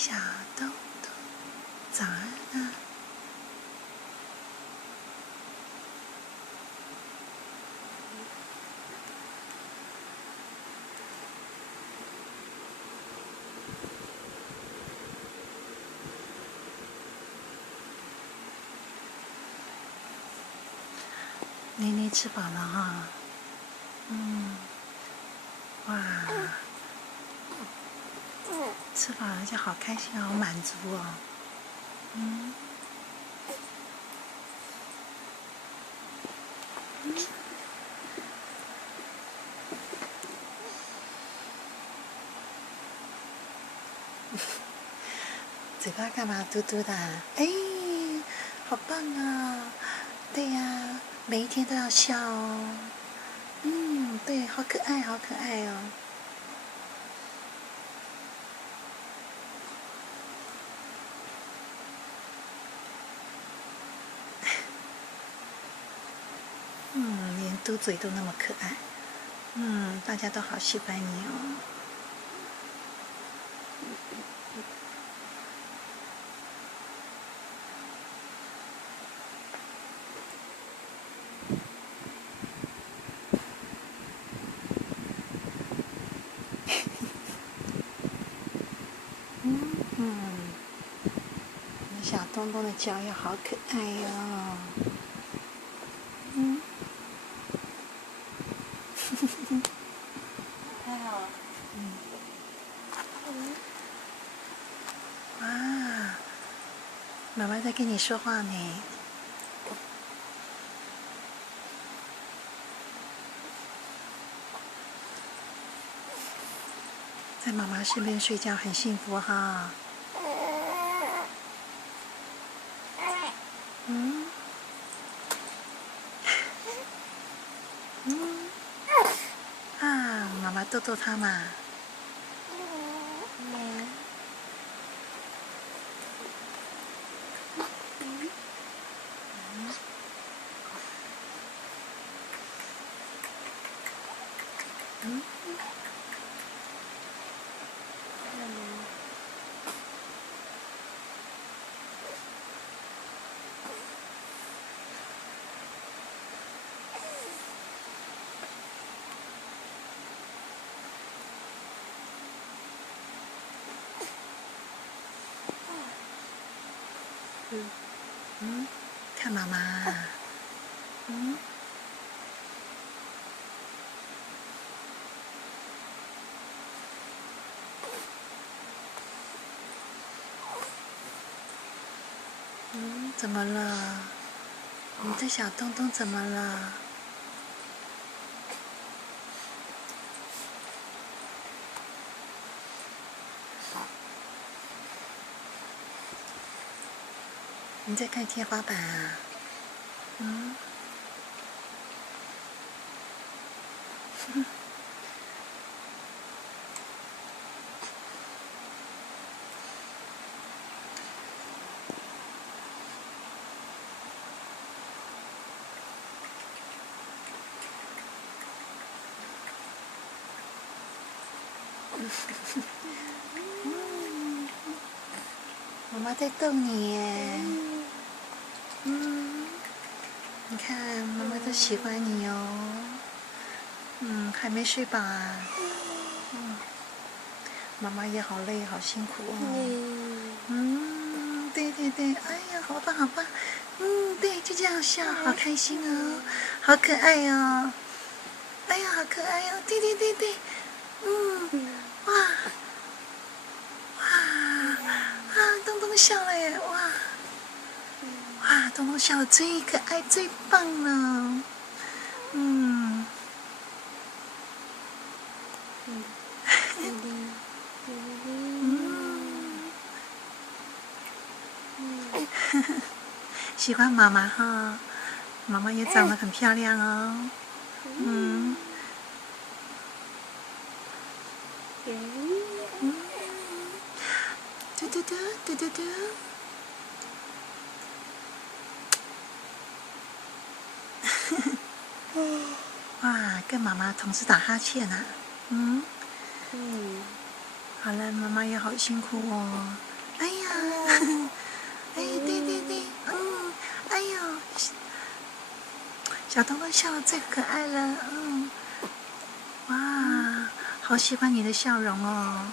小豆豆，早安啊！妮妮吃饱了哈，哇，吃饱了就好开心，好满足哦，嘴巴干嘛嘟嘟的？哎，好棒啊！对呀，每一天都要笑哦。对，好可爱，好可爱哦。连嘟嘴都那么可爱。大家都好喜欢你哦。小东东的脚也好可爱哟、太好了。哇，妈妈在跟你说话呢。在妈妈身边睡觉很幸福哈。妈妈逗逗他嘛。看妈妈。怎么了？你的小东东怎么了？你在看天花板啊？妈妈在逗你耶。你看，妈妈都喜欢你哦。还没睡饱啊？妈妈也好累，好辛苦哦。对对对，哎呀，好棒好棒。对，就这样笑，好开心哦，好可爱哦。哎呀，好可爱哦！对对对对，哇东东笑了耶，哇东东笑得最可爱，最棒了。喜欢妈妈哈，妈妈也长得很漂亮哦。嘟嘟嘟嘟嘟嘟。哇，跟妈妈同时打哈欠啊。好了，妈妈也好辛苦哦。哎，对对对，哎呦，小东东笑得最可爱了，哇，好喜欢你的笑容哦，